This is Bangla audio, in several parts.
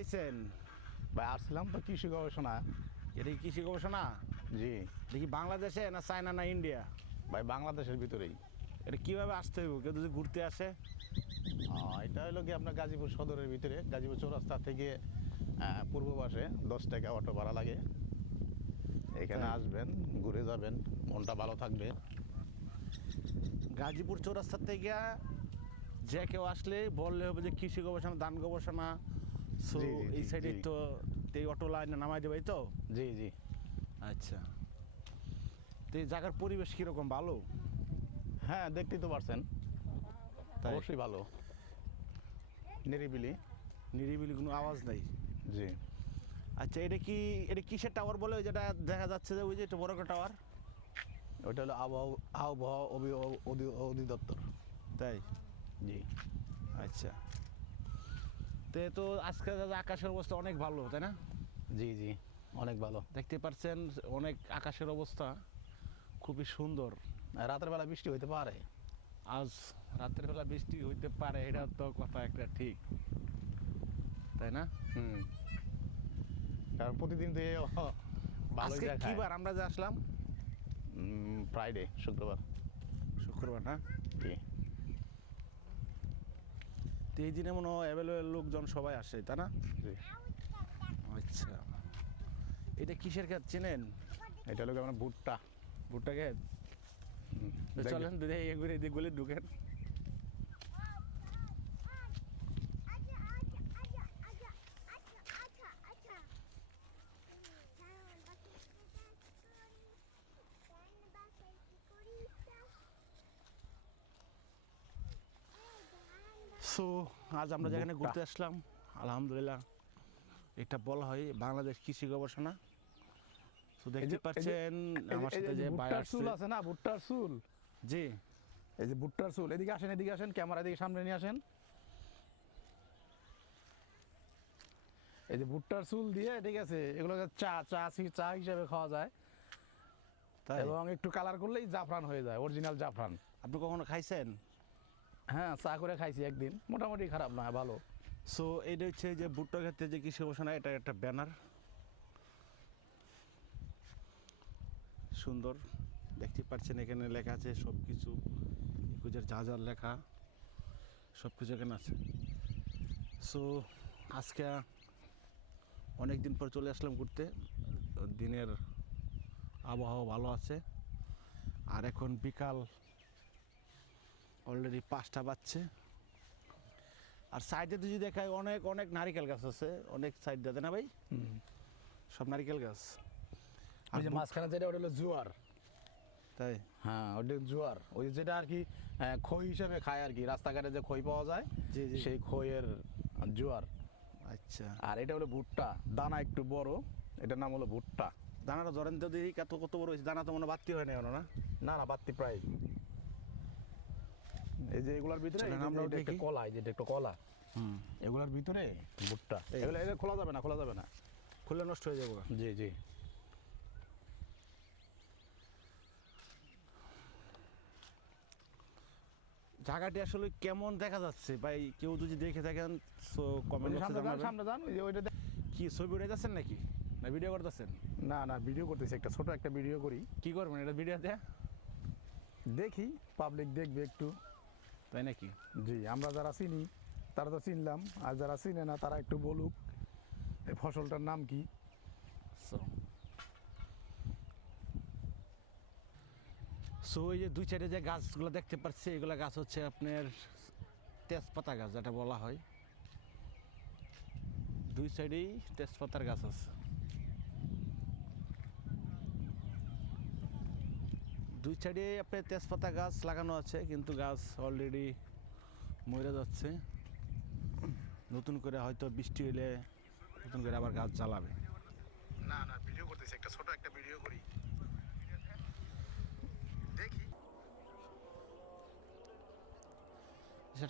আইছেন ভাই আসছিলাম তো কৃষি গবেষণা। এটা কি কৃষি গবেষণা? জি। দেখি বাংলাদেশে না চায়না না ইন্ডিয়া? ভাই বাংলাদেশের ভিতরেই। এটা কীভাবে আসতে হইব? কেউ যদি ঘুরতে আসে? এটা হলো কি আপনার গাজীপুর সদরের ভিতরে। গাজীপুর চৌরাস্তা থেকে পূর্ব পাশে দশ টাকা অটো ভাড়া লাগে। এখানে আসবেন ঘুরে যাবেন মনটা ভালো থাকবে। গাজীপুর চৌরাস্তা থেকে যে কেউ আসলে বললে হবে যে কৃষি গবেষণা ধান গবেষণা সো এই সাইডে তো এই অটো লাইনে নামাই দেবে তো? জি জি। আচ্ছা। তো এই জায়গার পরিবেশ কীরকম ভালো? হ্যাঁ দেখতেই তো পারছেন? অবশ্যই ভালো। নিরিবিলি। নিরিবিলি কোনো আওয়াজ নাই? জি। আচ্ছা এটা কি এটা কিসের টাওয়ার বলে? যেটা দেখা যাচ্ছে যে ওই যে একটা বড় একটা টাওয়ার ওটা হলো আবহাওয়া আবহাওয়া অধিদপ্তর। তাই? জি। আচ্ছা। তো তো আজকে আকাশের অবস্থা অনেক ভালো তাই না? জি জি অনেক ভালো। দেখতে পাচ্ছেন অনেক আকাশের অবস্থা খুবই সুন্দর। রাতের বেলা বৃষ্টি হইতে পারে। আজ রাতের বেলা বৃষ্টি হইতে পারে এটা তো কথা একটা ঠিক তাই না? হুম। কারণ প্রতিদিন তো আজকে কি বার আমরা যে আসলাম? ফ্রাইডে শুক্রবার। শুক্রবার না? জি। তো এই দিনে মনে হয় অ্যাভেলেবেল লোকজন সবাই আসে তাই না? আচ্ছা। এটা কিসের খেত চেনেন? এটা হলো কি আপনার ভুট্টা। ভুট্টা খেত চলেন দুধে এগুলো এদিকে গুলি ঢুকেন আচ্ছা আচ্ছা আচ্ছা আচ্ছা আচ্ছা আচ্ছা আচ্ছা সো আজ আমরা যেখানে ঘুরতে আসলাম আলহামদুলিল্লাহ এটা বলা হয় বাংলাদেশ কৃষি গবেষণা। তো দেখতে পাচ্ছেন আমার সাথে যে ভুট্টার চুল আছে। না ভুট্টার চুল? জি। এই যে ভুট্টার চুল এদিকে আসেন এদিকে আসেন ক্যামেরা দিকে সামনে নিয়ে আসেন। এই যে ভুট্টার চুল দিয়ে ঠিক আছে এগুলো চা চা চা হিসাবে খাওয়া যায়। তাই? এবং একটু কালার করলেই জাফরান হয়ে যায় অরিজিনাল জাফরান। আপনি কখনো খাইছেন? হ্যাঁ চা করে খাইছি একদিন। মোটামুটি খারাপ না, ভালো। সো এটা হচ্ছে যে ভুট্টা ক্ষেত্রে যে কৃষি গবেষণা এটা একটা ব্যানার সুন্দর, দেখতে পাচ্ছেন এখানে লেখা আছে সব কিছু একুজের যা যা লেখা সব কিছু এখানে আছে। সো আজকে অনেক দিন পর চলে আসলাম ঘুরতে। দিনের আবহাওয়া ভালো আছে। আর এখন বিকাল অলরেডি পাঁচটা বাজছে। আর সাইডে যদি দেখায় অনেক অনেক নারিকেল গাছ আছে। অনেক সাইড দেয় না ভাই? সব নারিকেল গাছ। আর যে মাঝখানে যেটা ওটা হলো জোয়ার। তাই? হ্যাঁ ওটা জোয়ার। ওই যেটা আর কি খই হিসাবে খায় আর কি। রাস্তাঘাটে যে খই পাওয়া যায় জি, জি। সেই খইয়ের জোয়ার। আচ্ছা। আর এটা হলো ভুট্টা। দানা একটু বড় এটার নাম হলো ভুট্টা। দানাটা ধরেন তো দিদি কত কত বড় হয়েছে? দানা তো মনে বাড়তি হয় না? না না বাত্তি প্রায়। এই যে এগুলার ভিতরে এটা একটা কলা এই যে একটা কলা। হুম এগুলার ভিতরে? ভুট্টা এগুলো খোলা যাবে না খোলা যাবে না। খুলে নষ্ট হয়ে যাব। জি জি। জায়গাটি আসলে কেমন দেখা যাচ্ছে? ভাই কেউ যদি দেখে থাকেন সো কমেন্ট সামনে যান ওই যে ওইটা কি ছবি উঠে যাচ্ছেন নাকি? না ভিডিও করতেছেন? না না ভিডিও করতেছি। একটা ছোট একটা ভিডিও করি। কি করবেন? এটা ভিডিওতে দেখি পাবলিক দেখবে একটু। তাই নাকি? জি আমরা যারা চিনি তারা তো চিনলাম। আর যারা চিনে না তারা একটু বলুক এই ফসলটার নাম কি? সো সো এই যে দুই সাইডে যে গাছগুলো দেখতে পাচ্ছি এগুলো গাছ হচ্ছে আপনার তেজপাতা গাছ যেটা বলা হয়। দুই সাইডেই তেজপাতার গাছ আছে। দুই সাইডে আপনার তেজপাতা গাছ লাগানো আছে কিন্তু গাছ অলরেডি মরে যাচ্ছে। নতুন করে হয়তো বৃষ্টি হলে নতুন করে আবার গাছ জ্বালাবে। না না ভিডিও করতেছি একটা ছোট একটা ভিডিও করি। দেখি।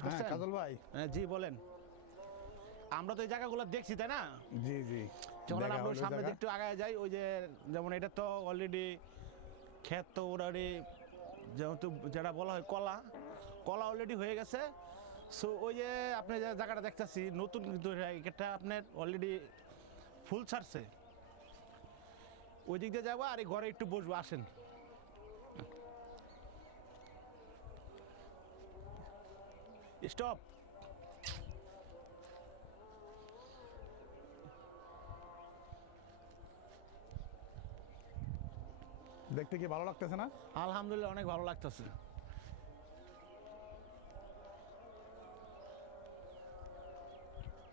হ্যাঁ কাজল ভাই। হ্যাঁ, জি বলেন। আমরা তো এই জায়গাগুলো দেখছি তাই না? জি জি। যখন আমরা সামনে একটু আগায় যাই ওই যে যেমন এটা তো অলরেডি ক্ষেত তো অলরেডি যেহেতু যেটা বলা হয় কলা কলা অলরেডি হয়ে গেছে। সো ওই যে আপনি যে জায়গাটা দেখতেছি, নতুন কিন্তু এটা আপনার অলরেডি ফুল ছাড়ছে। ওই দিক দিয়ে যাব আর এই ঘরে একটু বসবো, আসেন। স্টপ। দেখতে কি ভালো লাগতেছে না? আলহামদুলিল্লাহ অনেক ভালো লাগতেছে।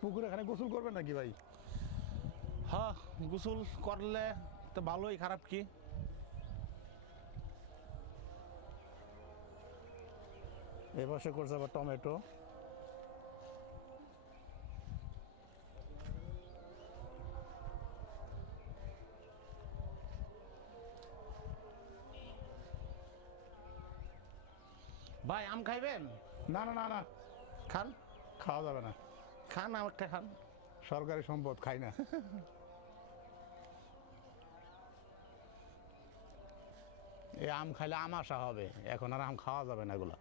পুকুরে এখানে গোসল করবেন নাকি ভাই? হ্যাঁ গোসল করলে তো ভালোই খারাপ কি? এই পাশে করছে আবার টমেটো। ভাই আম খাইবেন? না না না না। খান? খাওয়া যাবে না। খান আম একটা খান। সরকারি সম্পদ খাই না। এই আম খাইলে আমাশা হবে। এখন আর আম খাওয়া যাবে না এগুলা।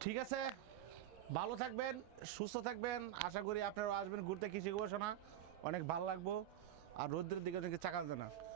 ঠিক আছে ভালো থাকবেন সুস্থ থাকবেন। আশা করি আপনারা আসবেন ঘুরতে কৃষি গবেষণা। অনেক ভালো লাগবো। আর রোদ্রের দিকে চাকান না।